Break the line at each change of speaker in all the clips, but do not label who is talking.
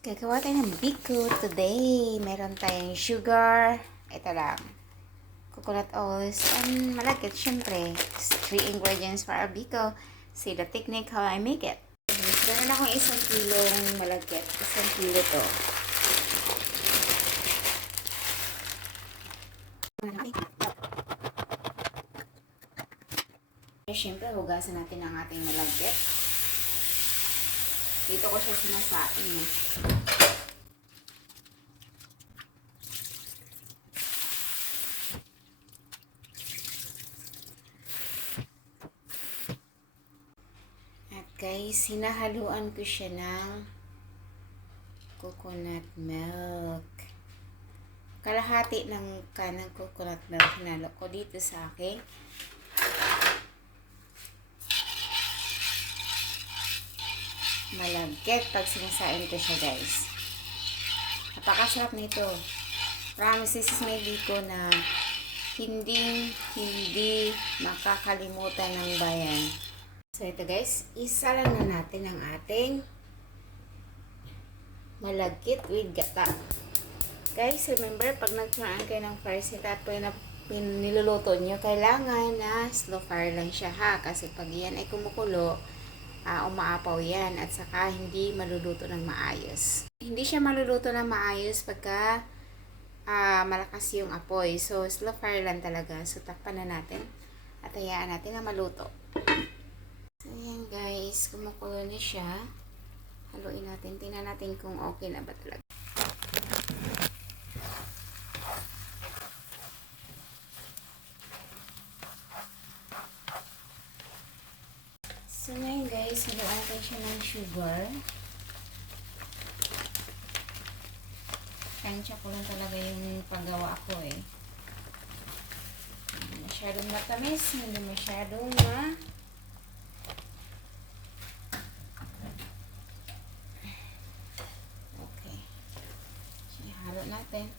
Gagawa tayo ng biko today. Meron tayong sugar. Ito lang. Coconut oils. And malagkit, syempre. Three ingredients for our biko. See the technique how I make it. Meron akong isang kilong malagkit. Isang kilo to. Siyempre, hugasan natin ang ating malagkit. Dito ko siya sinasain. Eh. At guys, sinahaluan ko siya ng coconut milk. Kalahati ng kanang coconut milk hinalo ko dito sa aking malagkit pag sinasain ko siya guys. Napakasarap nito. Promise, this is my biko na hindi, hindi makakalimutan ng bayan. So ito guys, isa lang na natin ang ating malagkit with gata. Guys, remember, pag nagkaraan kayo ng set at na niluluto nyo, kailangan na slow fire lang siya ha. Kasi pag yan ay kumukulo, ah, umaapaw yan at saka hindi maluluto ng maayos. Hindi siya maluluto ng maayos pagka ah, malakas yung apoy. So, slow fire lang talaga. So, takpan na natin at hayaan natin na maluto. So, yan guys. Kumukulo na siya. Haluin natin. Tingnan natin kung okay na ba talaga. So, ngayon guys, haluan natin siya ng sugar. Tansya ko lang talaga yung paggawa ko eh. Hindi masyadong matamis, hindi masyadong ma... Okay. Halo natin.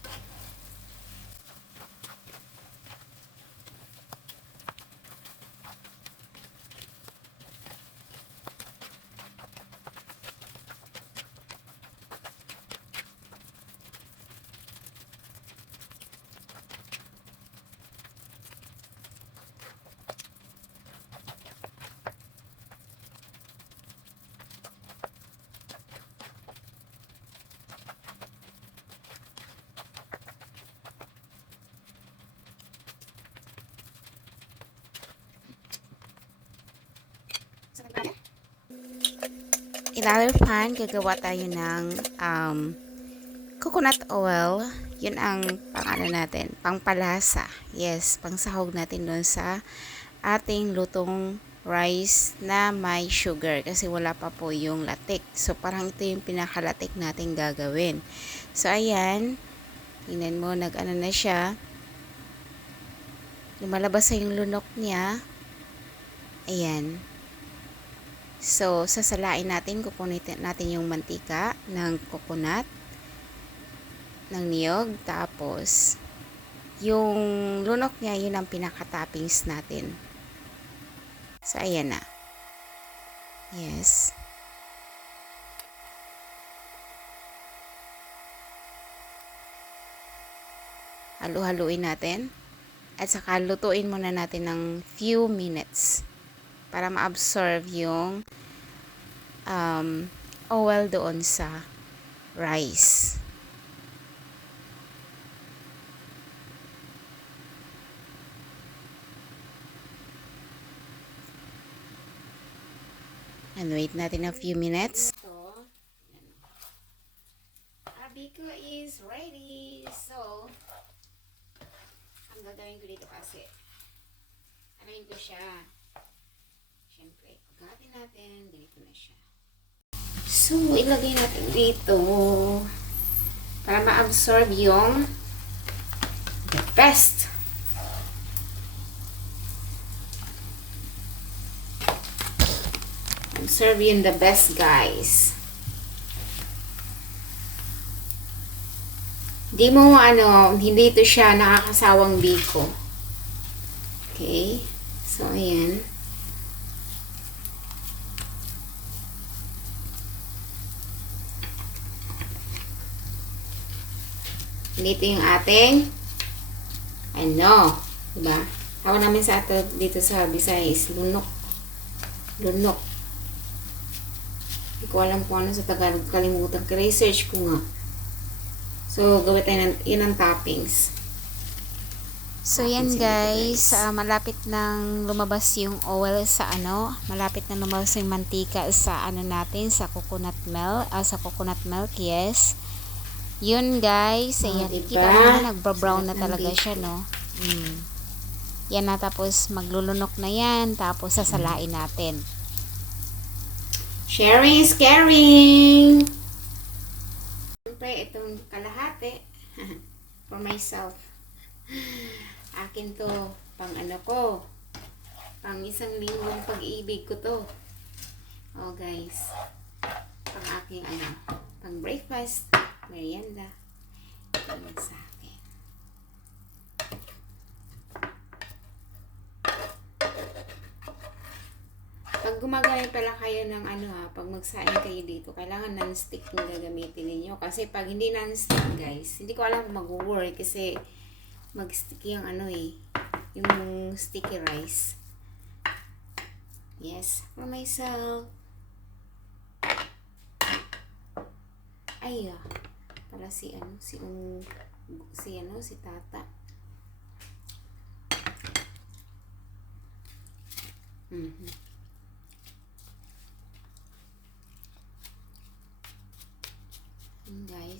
In other pan, gagawa tayo ng um, coconut oil. Yun ang pang ano natin, pangpalasa. Yes, pangsahog natin doon sa ating lutong rice na may sugar kasi wala pa po yung latik. So, parang ito yung pinakalatik natin gagawin. So, ayan. Tingnan mo, nag-ano na siya. Lumalabas sa yung lunok niya. Ayan. So, sasalain natin, kukunin natin yung mantika ng coconut, ng niyog, tapos, yung lunok niya, yun ang pinaka-toppings natin. So, ayan na. Yes. Halu-haluin natin. At saka, lutuin muna natin ng few minutes para ma-absorb yung um, oil doon sa rice. And wait natin a few minutes. Abiko is ready. So, ang gagawin ko dito kasi, alayin ko siya. Siyempre, pagkatin natin, dito na siya. So, ilagay natin dito para ma-absorb yung the best. Absorb yung the best, guys. Di mo, ano, hindi ito siya nakakasawang biko. Okay? So, ayan. Dito yung ating ano, diba? Tawag namin sa ato dito sa Bisaya is lunok. Lunok. Hindi ko alam kung ano sa Tagalog. Kalimutan. Research ko nga. So, gawin tayo ng, yun ang toppings. So yan guys, ah, malapit nang lumabas yung oil sa ano, malapit na lumabas yung mantika sa ano natin, sa coconut milk, ah, sa coconut milk, yes. Yun guys, Oh, ayan, diba? kita mo na nagba-brown na talaga siya, no. Mm. Yan na, tapos maglulunok na yan, tapos sasalain natin. Sharing is caring! Siyempre, itong kalahati for myself. Akin to, pang ano ko, pang isang linggong pag-ibig ko to. Oh guys, pang aking ano, pang breakfast, merienda. Ito sa akin. Pag gumagaya pala kayo ng ano ha, pag magsaing kayo dito, kailangan non-stick yung gagamitin ninyo. Kasi pag hindi non-stick guys, hindi ko alam kung mag-work kasi mag-stick yung ano eh, yung sticky rice. Yes, for myself. Ay, ah, para si ano, si um, si ano, si tata. Mhm. Yun, guys.